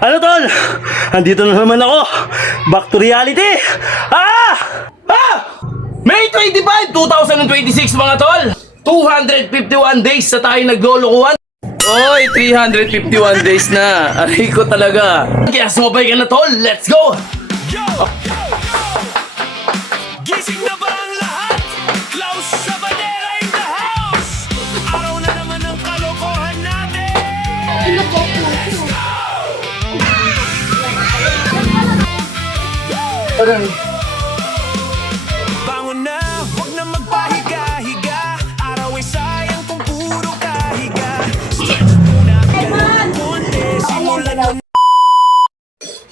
Ano tol? Andito na naman ako. Back to reality. May 25, 2026 mga tol. 251 days sa tayo naglolokohan. Oy, 351 days na. Aray ko talaga. Kaya sumabay ka na tol. Let's go. Gising na ba ang lahat? Klaus Sabadera in the house! Araw na naman ang kalokohan natin! Bangon na, huwag na magpahiga-higa. Araw ay sayang kung puro kahiga. Stretch muna, ganun konti. Simulan mo na.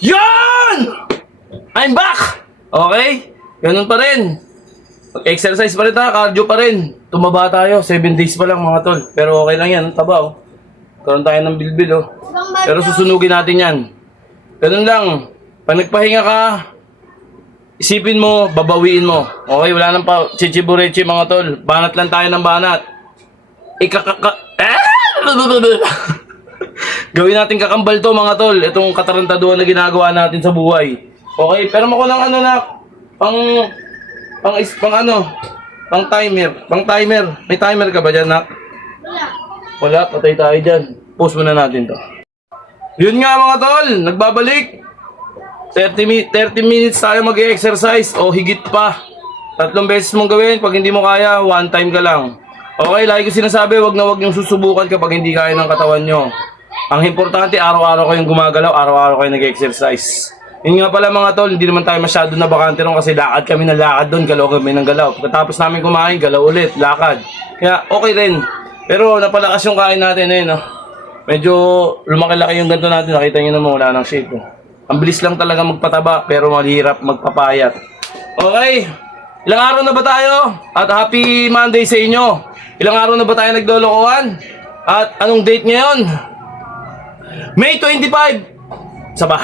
Yan! I'm back! Okay? Ganun pa rin. Exercise pa rin tayo, cardio pa rin. Tumaba tayo, 7 days pa lang mga tol. Pero okay lang yan, ang taba oh. Karoon tayo ng bilbil oh. Pero susunugin natin yan. Ganun lang. Pag nagpahinga ka, isipin mo, babawiin mo. Okay, wala nang pa chichiburechi mga tol. Banat lang tayo ng banat. Gawin natin kakambal to mga tol. Itong katarantaduhan na ginagawa natin sa buhay. Okay, pero mo ko ng ano na pang timer. May timer ka ba dyan, nak? Wala, patay tayo dyan. Pause muna natin to. Yun nga mga tol, nagbabalik. 30 minutes tayo mag-exercise o higit pa. 3 beses mong gawin. Pag hindi mo kaya, 1 time ka lang. Okay, lagi ko sinasabi, wag yung susubukan kapag hindi kaya ng katawan nyo. Ang importante, araw-araw kayong gumagalaw, araw-araw kayong nag-exercise. Yun nga pala mga tol, hindi naman tayo masyado na bakante ron kasi lakad kami ng lakad doon, galaw kami ng galaw. Pagkatapos namin kumain, galaw ulit, lakad. Kaya okay rin. Pero napalakas yung kain natin no? Medyo lumaki-laki yung ganito natin, nakita nyo naman wala ng shape. Ang bilis lang talaga magpataba, pero mahirap magpapayat. Okay, ilang araw na ba tayo? At happy Monday sa inyo. Ilang araw na ba tayo naglolokohan? At anong date ngayon? May 25. Saba.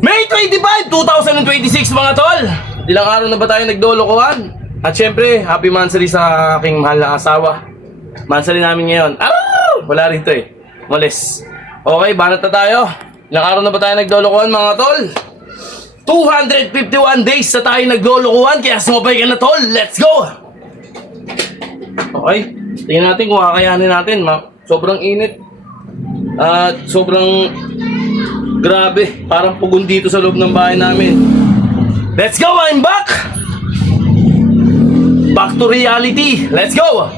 May 25, 2026 mga tol. Ilang araw na ba tayo naglolokohan? At syempre, happy mansari sa aking mahal na asawa. Mansari namin ngayon. Wala rito eh. Malis. Okay, banat na tayo. Ilang araw na ba tayo naglolokohan mga tol? 251 days sa tayo naglolokohan. Kaya sumabay ka na tol. Let's go! Okay, tingnan natin kung kakayanin natin. Sobrang init. At sobrang grabe. Parang pugon dito sa loob ng bahay namin. Let's go! I'm back! Back to reality. Let's go!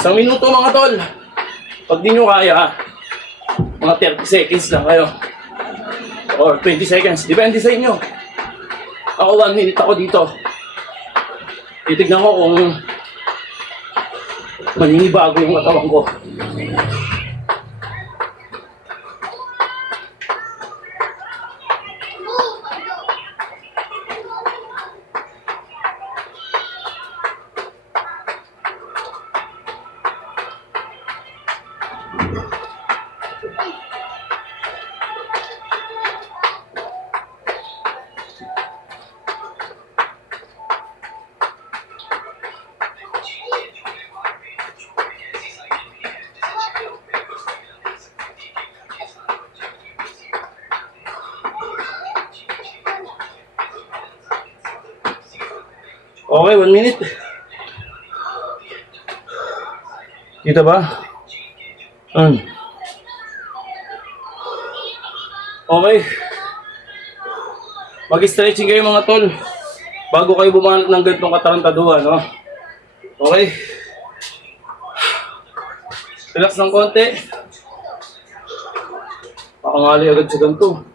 Isang minuto mga tol. Pag di nyo kaya, mga 30 seconds lang kayo. Or 20 seconds. Depende sa inyo. Ako 1 minute ako dito. Titignan ko kung maninibago yung katawan ko. Okay, 1 minute. Dito ba? Okay. Mag-stretching kayo mga tol. Bago kayo bumanat ng ganitong katarantaduhan, no? Okay. Relax ng konti. Pakangali agad sa ganito.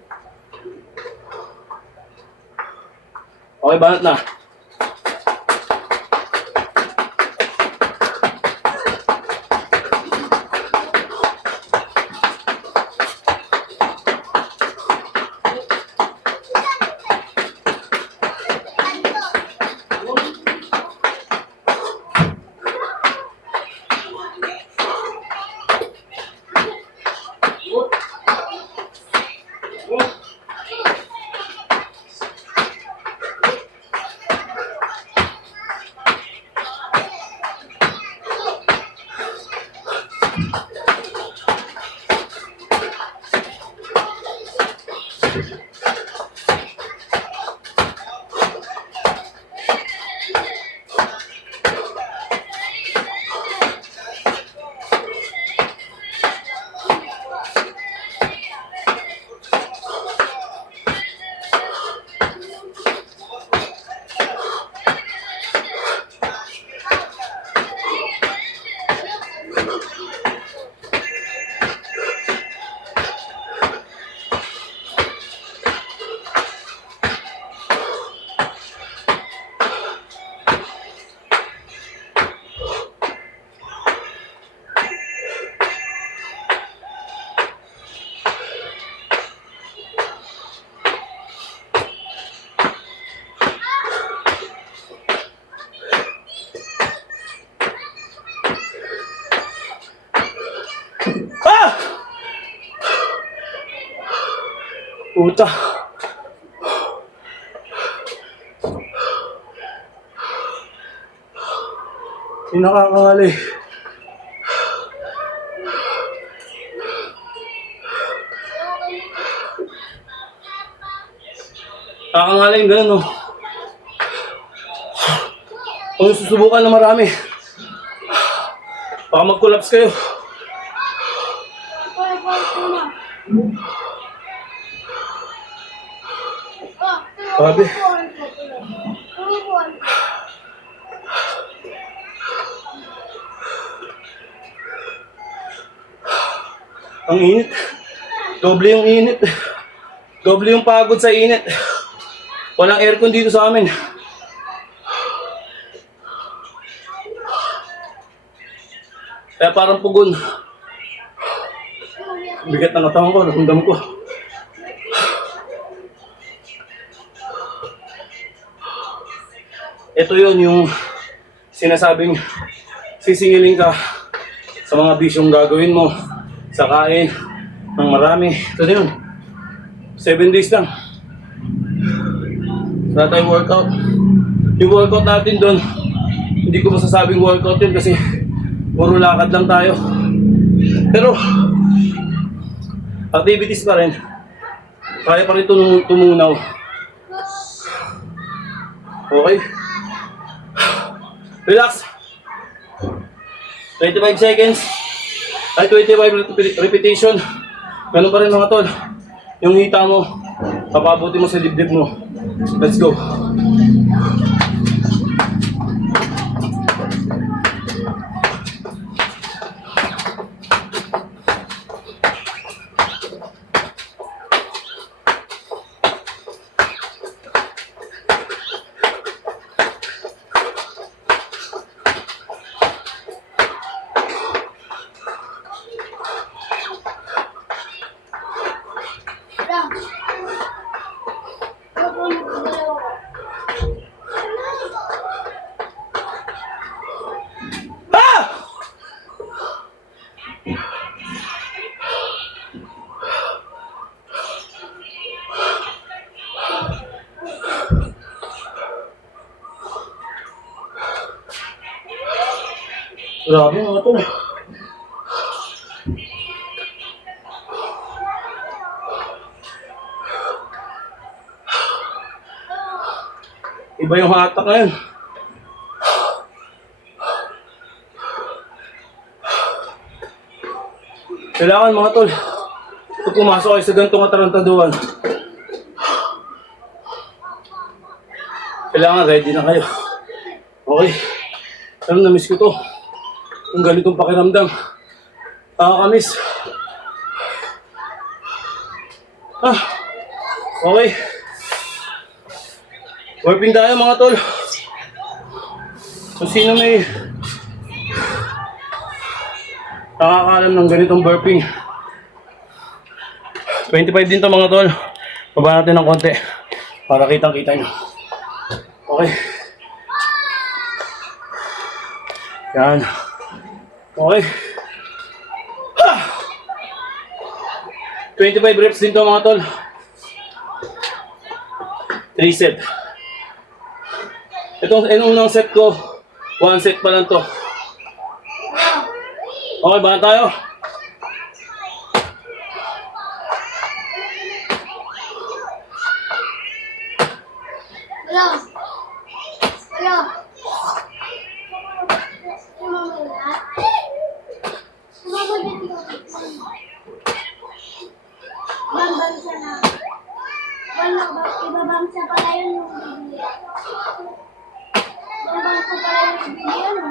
Okay, banat na. Puta. Hindi nakakangali. Nakakangali yung ganun, no? Kung susubukan na marami, baka mag-collapse kayo. Grabe. Ang init. Doble yung init. Doble yung pagod sa init. Walang aircon dito sa amin. Kaya parang pugon. Bigat ng katawan ko, naramdam ko. Ito yun yung sinasabing sisingilin ka sa mga bisyong gagawin mo sa kain ng marami. Ito na yun. 7 days lang. Wala tayong workout. Yung workout natin doon, hindi ko masasabing workout yun kasi puro lakad lang tayo. Pero activities pa rin. Kaya pa rin tumunaw. Okay? Relax. 25 seconds. Ay, 25 repetition. Ganun pa rin mga tol. Yung hita mo, papabuti mo sa dibdib mo. Let's go. Grabe mga tol. Iba yung hatak ngayon. Kailangan mga tol, kung pumasok kayo sa ganitong katarantaduhan, kailangan ready na kayo. Okay. Pero na-miss ko to. Kung ganitong pakiramdam. Nakakamiss. Okay. Burping tayo mga tol. Kung sino may nakakaalam ng ganitong burping. 25 din to mga tol. Baba natin ng konti para kitang-kita nyo. Okay. Yan. Okay. 25 reps din to mga tol. 3 set. Itong unang set ko, 1 set pa lang to. Okay, ba tayo? Hello. Hello. Bangsa na. Ibabangsa pala yun yung bibili. Ibabangsa pala yung bibili yun.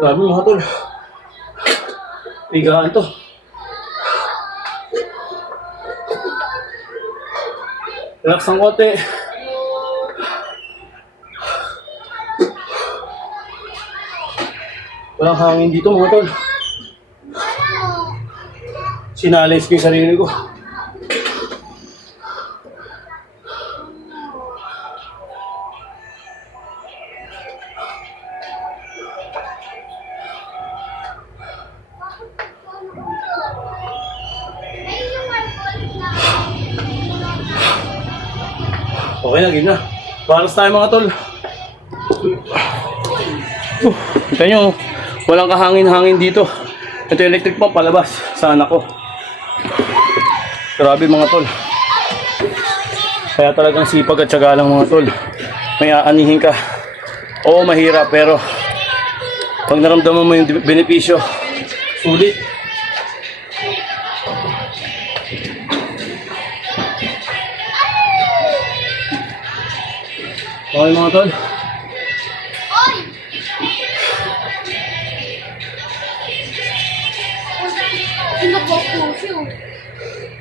Grabe mga tol. Bigaan to. Relax ang konti. Walang hangin dito mga tol. Sinalis ko yung sarili ko. Okay na, game na. Paras tayo mga tol. Kita nyo, walang kahangin-hangin dito. Ito yung electric pump palabas sa anak ko. Grabe mga tol. Kaya talagang sipag at syaga lang mga tol. May aanihin ka. Oo, mahirap pero pag naramdaman mo yung benepisyo, sulit. Okay mga tol. Oy! Sino po puso?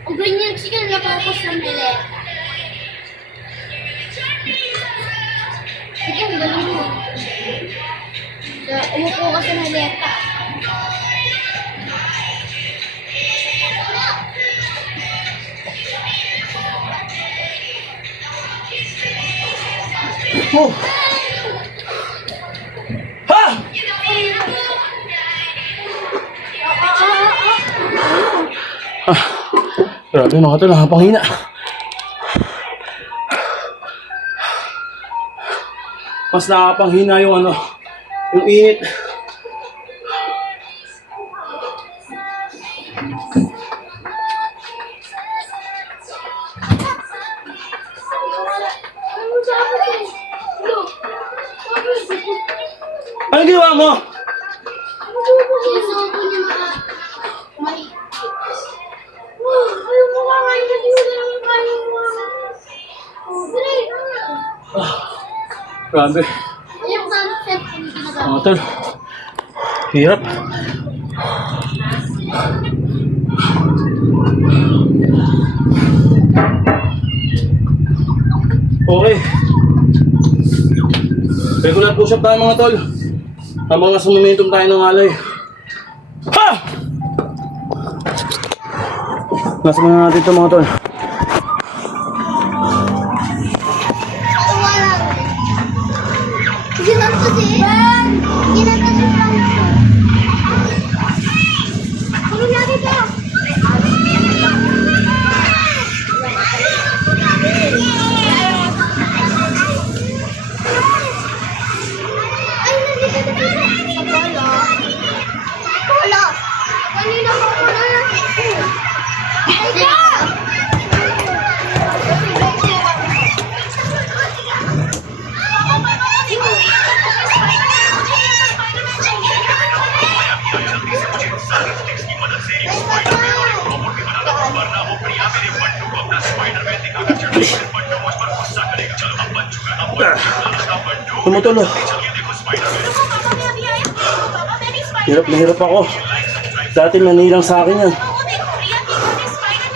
Ang ganyan siya napapos ng mele. Sige, ang galing mo. Umupo ka sa maleta. Oh. Ha! Grabe mga tol, nakapanghina. Mas nakapanghina yung ano, yung init. Ano ginawa mo? Sinusuko niya may... Ayaw mo kakain kasi wala naman kain mo. Dali! Grabe. Ayaw sa set kung ginagawa. Mga tol, hirap. Okay. Regular push-up tayo mga tol. Habang nasa momentum tayo ng alay. Ha! Nasa muna natin ito mga tol. Wala. Ginanto si Ginanto si Franco. Ano lagi ka? Ay, nandito na dito. Polo. Polo. Kanina pa polo yan. Ay, ka! Tumutulo. Hirap na hirap ako. Dati manilang sa akin yan.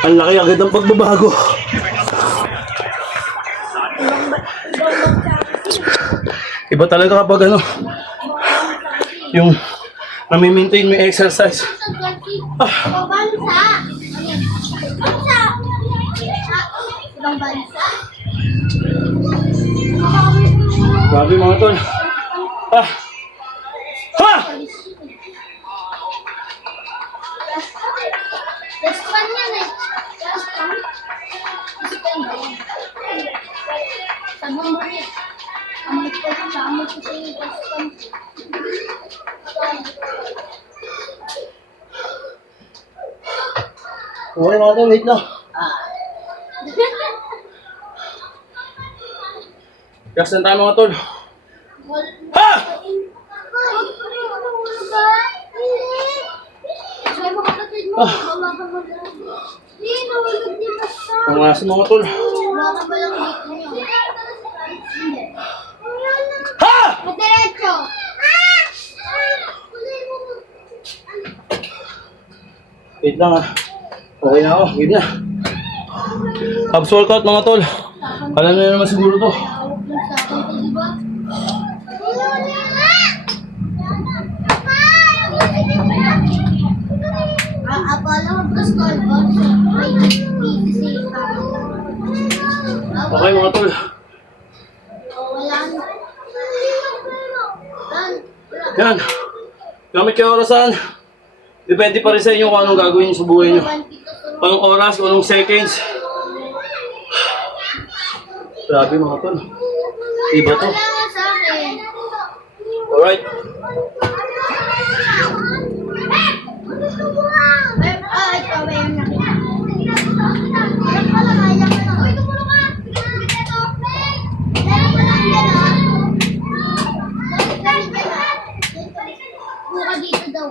Ang laki agad ng pagbabago. Iba talaga kapag ano, yung nami-maintain mo yung exercise. Bansa. Bansa. Ibang bansa. Grabe mga tol. Ah! Ha! Best friend yan eh. Best friend. Best friend ba yan? Sabi mo rin. Amoy ko sa iyo best friend. Okay mga tol, wait lang. Gasan tayo mga tol. Ha! Ang aso mga tol. Ha! Madiretso! Wait lang ah. Okay na ako, wait na. Abs workout mga tol. Alam na naman siguro to. Tawag lang sa akin, di ba? Akala ko gusto ko. Ay, easy pa. Okay mga tol. Wala na. Yan. Gamit kayo orasan. Depende pa rin sa inyo kung anong gagawin nyo sa buhay nyo. Kung anong oras, kung anong seconds. Grabe mga tol. Iba to. Wala nga sa akin. Alright. Ikaw ba yung nakita? Alam ko lang, ayaw ko lang. Uy, tumulong ka! Ito! Dali ko lang yan, ah. Dali ka na. Buka dito daw.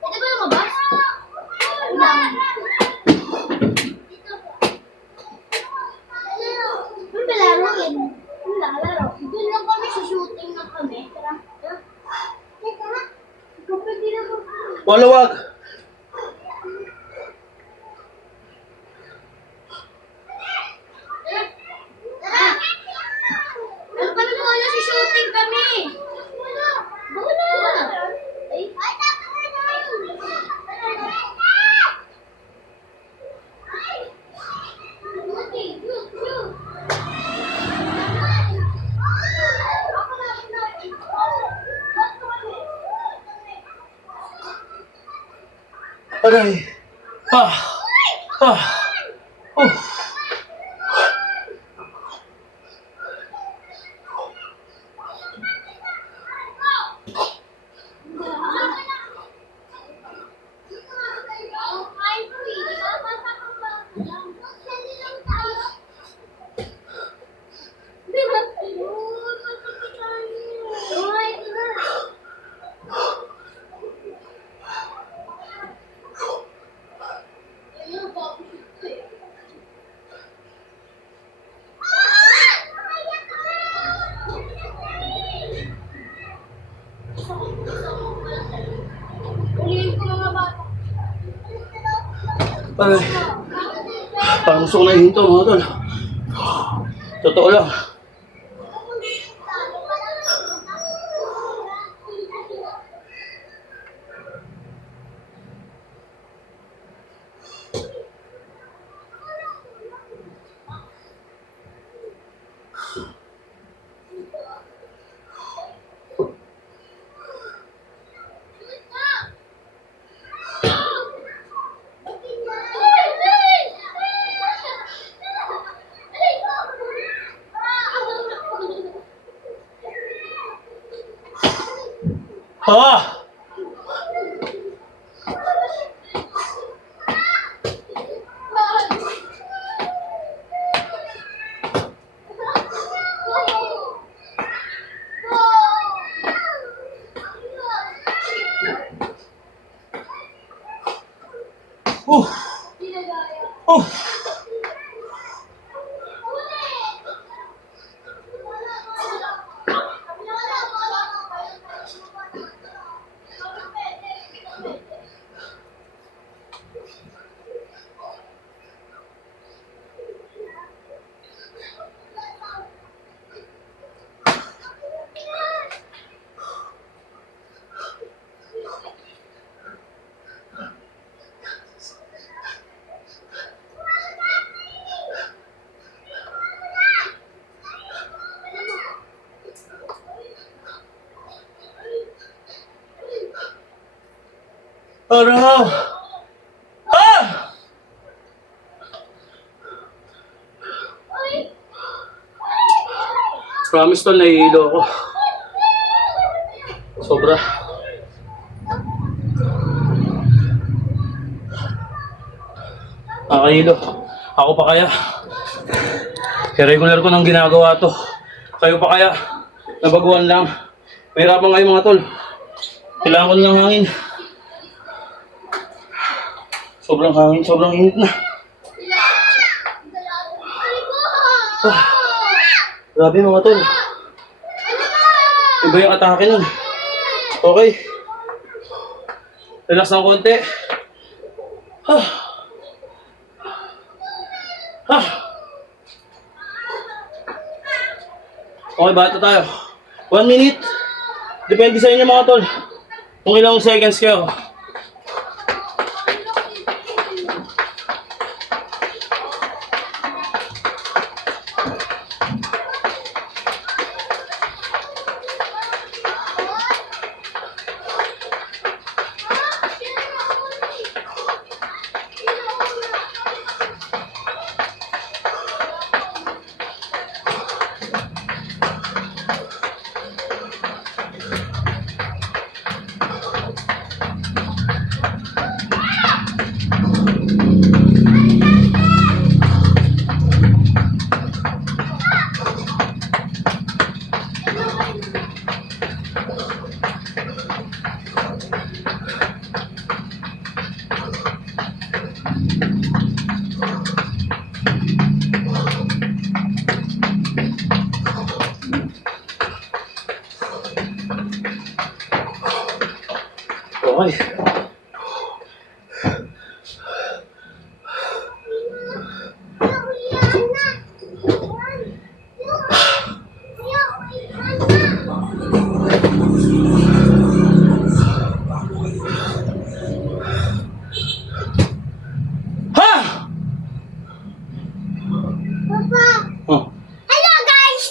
Pwede ba lumabas? Ulang. Ano ba laro yun? Wala, laro. Doon lang kami sa shooting na kami. Tara. Tara. Ikaw pwede na ba? Walawag. Tara. Ano pa naman wala sa shooting kami? Wala. Ay. Aray. Ah. Ah. Oh. Ulihin ko mga bata. Aray. Parang gusto ko na ihinto mga tol. Totoo lang. Ah! Oh! Oh no! Ah! Promise tol, nahihilo ako. Sobra. Nakahilo. Ako pa kaya? Regular ko nang ginagawa to. Kayo pa kaya? Nabaguan lang. Mahirapan kayo mga tol. Kailangan ko ng hangin. Sobrang hangin, sobrang init na. Grabe mga tol. Iba yung atake nun. Okay. Relax ng konti. Okay, bata tayo. 1 minute. Depende sa inyo mga tol. Kung ilang seconds kayo. Okay. Ha! Papa! Oh. Hello, guys!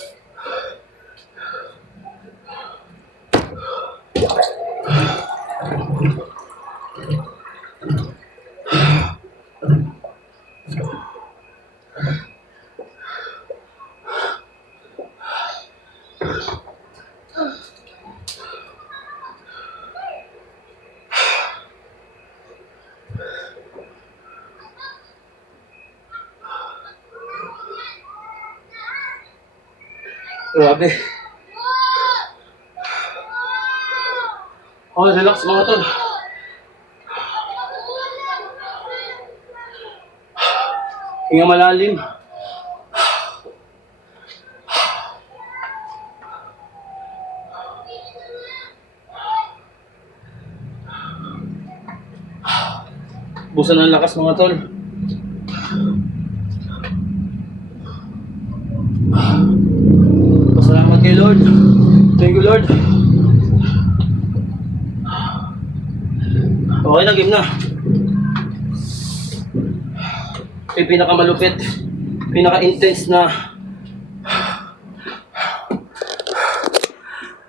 Grabe. Okay, relax mga tol. Hinga malalim. Busan ng lakas mga tol. Salamat kay Lord. Thank you, Lord. Okay na, game na. Ito yung pinakamalupit, pinaka-intense na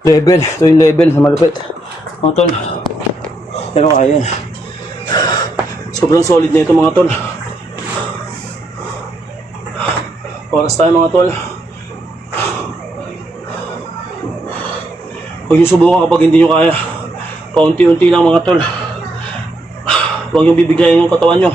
level. Ito yung level na malupit. Mga tol. Pero kaya yan. Sobrang solid na ito mga tol. Oras tayo mga tol. Huwag niyo subukan kapag hindi niyo kaya. Paunti-unti lang mga tol. Huwag niyo bibiglayin yung katawan niyo.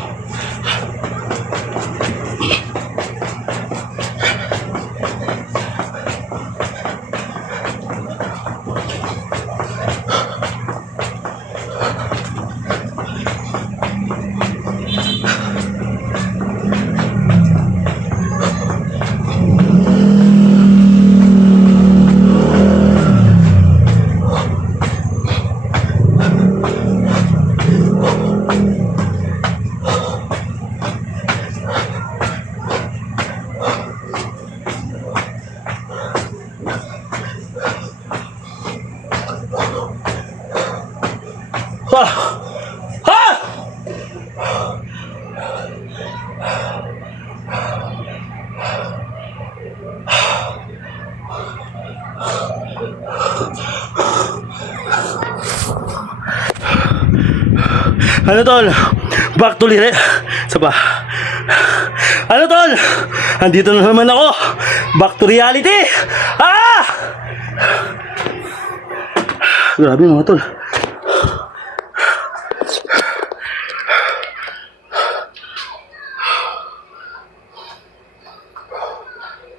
Ha! Ha! Ano tol? Back to lire. Saba. Ano tol? Andito na naman ako. Back to reality. Ah! Grabe mga tol.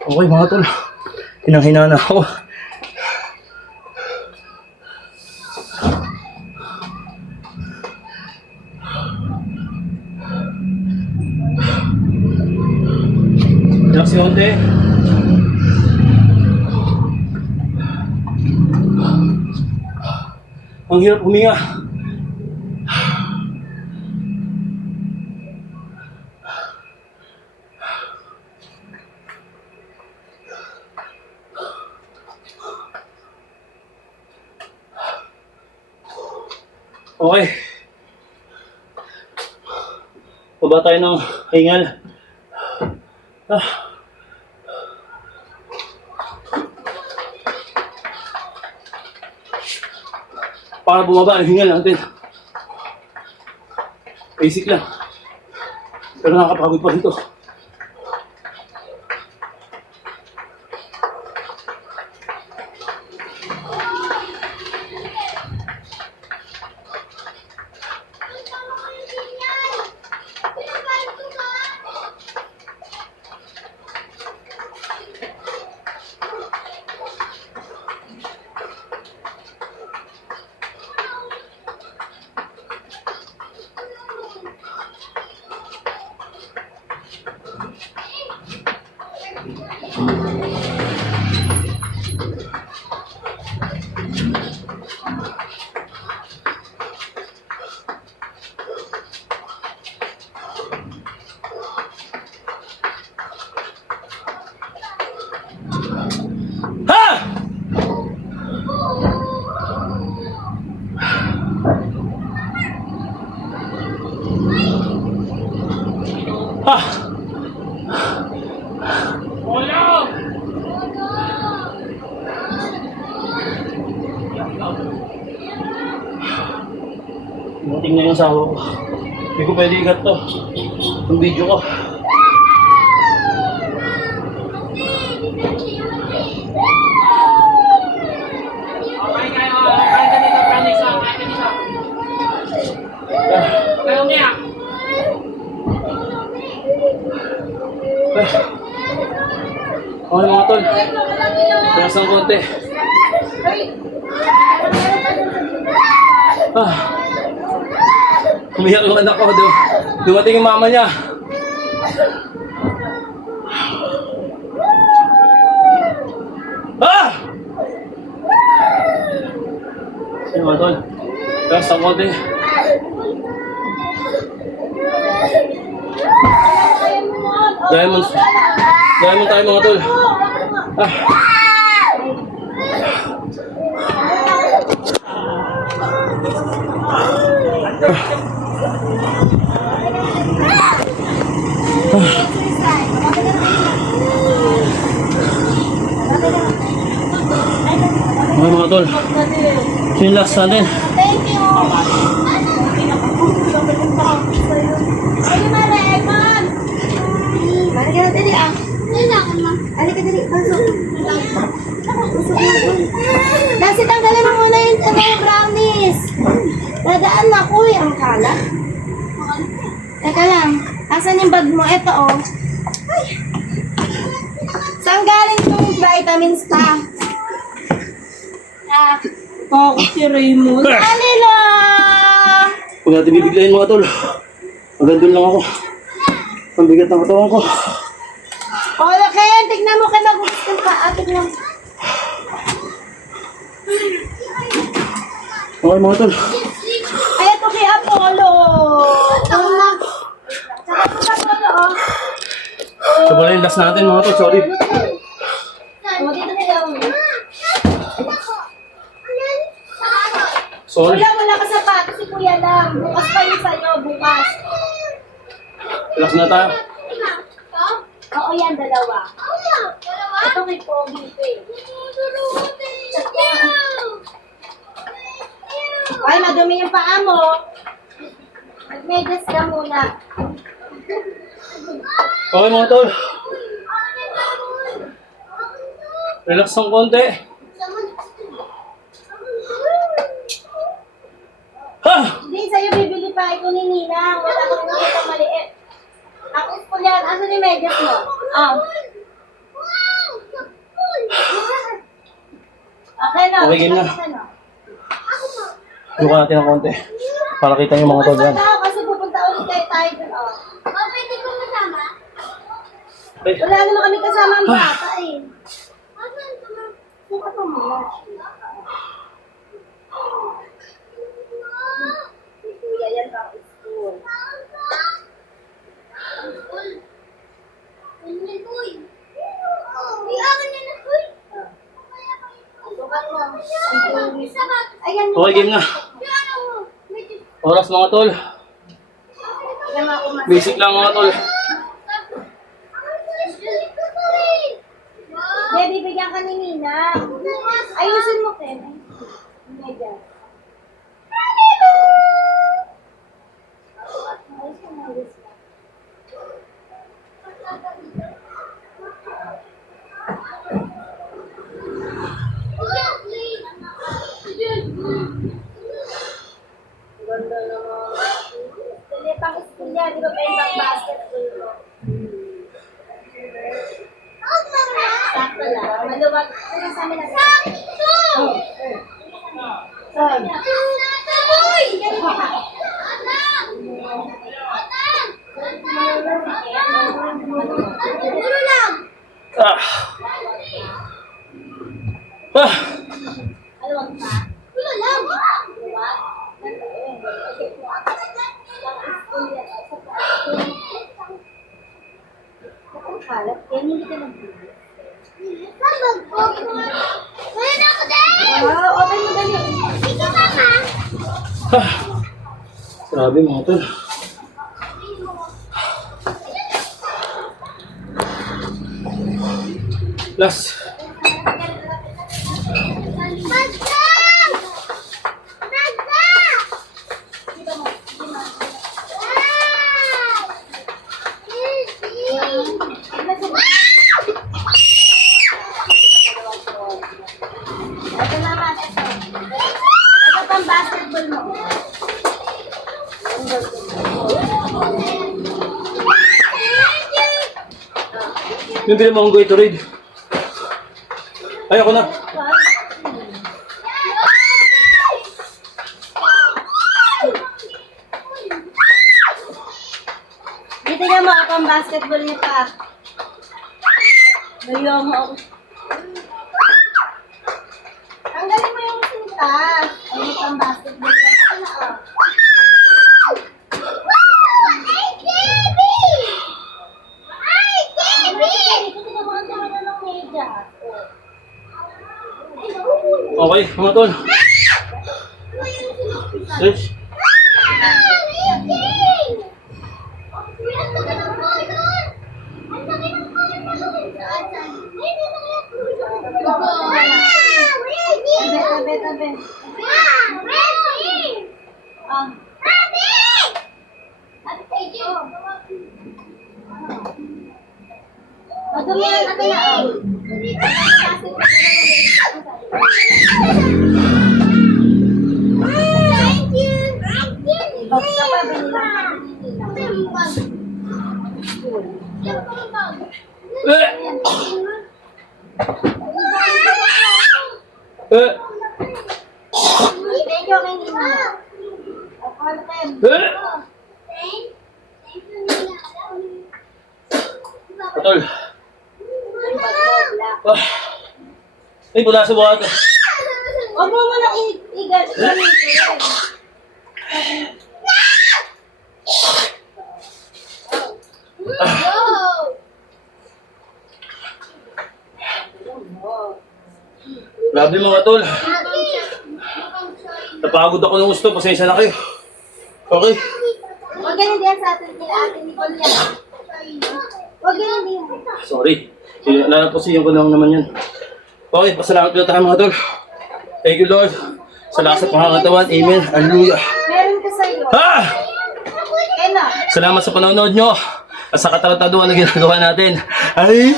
Okay mga tol. Hinang-hina na ako. Relax yung konti. Ang hirap huminga. Okay. Baba tayo ng hingal. Para bumaba ang hingal natin. Basic lang. Pero nakakapagod pa dito. Ha! Ah! Dumating na yung sawa ko. Hindi ko pwede ikat to. Yung video ko. Okay mga tol. Taas ng konti. Umiyak yung anak ko. Dumating yung mama niya. Sige mga tol. Taas ng konti. Diamond tayo mga tol. Okay mga tol. Yung last natin. Thank you. Ay, Mare, Eman. Mare ka na dali ah. Ali ka dali. Pasok. Nasi tanggalin mo muna yung brownies. Dadaan na ko ang kalat. Teka lang. Asan yung bag mo? Ito oh. Saan galing itong vitamins ka? Bakit si Raymond? Kanila! Huwag natin bibiglayin mga tol. Magandun lang ako. Ang bigat ng katawan ko. O, Ken, tignan mo ka na gusto ka. Tignan. Okay mga tol. Ay, ito kay Apollo. Saka ito kay Apollo, oh. So pala yung last natin mga tol. Sorry. O, dito kayo. Sorry. Wala ka sapatos si Kuya lang. Bukas pa yun sa'yo, bukas. Relax na tayo. Oo, yan, dalawa. Ito kay Pogi ito eh. Ay, madumi yung paa mo. Magmedyas ka muna. Okay mga tol. Relax ng konti. Hindi, sa'yo bibili pa ito ni Nina. Wala ka rin nakita maliit. Ang school yan. Asan yung medyas mo? Okay na. Okay, game na. Luka natin ng konti. Para kita niyo mga tol yan. Kasi pupunta ulit kayo tayo dun. Pwede ko kasama? Okay. Wala naman kami kasama ang bata eh. Suka pa muna. Okay, game na. Oras mga tol. Basic lang mga tol. Baby, bigyan ka ni Nina. Ayusin mo, Ken. Medyo. Ganda naman. Hindi pang school yan. Di ba pa yung pang basketball mo? Sakto lang. Maluwag. Ano sa amin na? Sakto! Puro lang! Ah. Ah. Maluwag pa? Puro lang! Maluwag? Ang kalat, kaya hindi ka nag-bulis. Saan mag-bulis? Wala na ako din! Open mo dali. Sige, mama. Ah. Grabe mga tol. Last. Bagdang! Bagdang! Ito naman, ito. Ito pang basketball mo. Yung bilhin mo akong Gatorade. Ay, ako na. Dito nga mo ako ang basketball niya pa. Layo mo ako. Tanggalin mo yung sintas. Ay, pang basketball ka. Ano, oh. Ay, baby! Ay, baby! Kasi naman ang tawag ng media. Okay, mga tol. Stretch. Tabi. Madumihan ako na. Thank you. Basta pa, binilang. Thank you, kay Nina. Tol. Ah. Ay, wala sa buhat. Huwag mo muna i-gamitin. Grabe mga tol. Napagod ako ng gusto. Pasensya na kayo. Okay. Huwag ganun din sa atin kila Ate Nicole yan. Huwag ganun din. Sorry. Lalapusin ko lang naman yan. Okay, pasalamat po tayo mga tol. Thank you Lord. Sa lakas ng pangangatawan. Amen. Hallelujah. Meron ka sa'yo. Ah! Kaya na. Salamat sa panonood nyo. At sa katarataduan na ginagawa natin. Ay!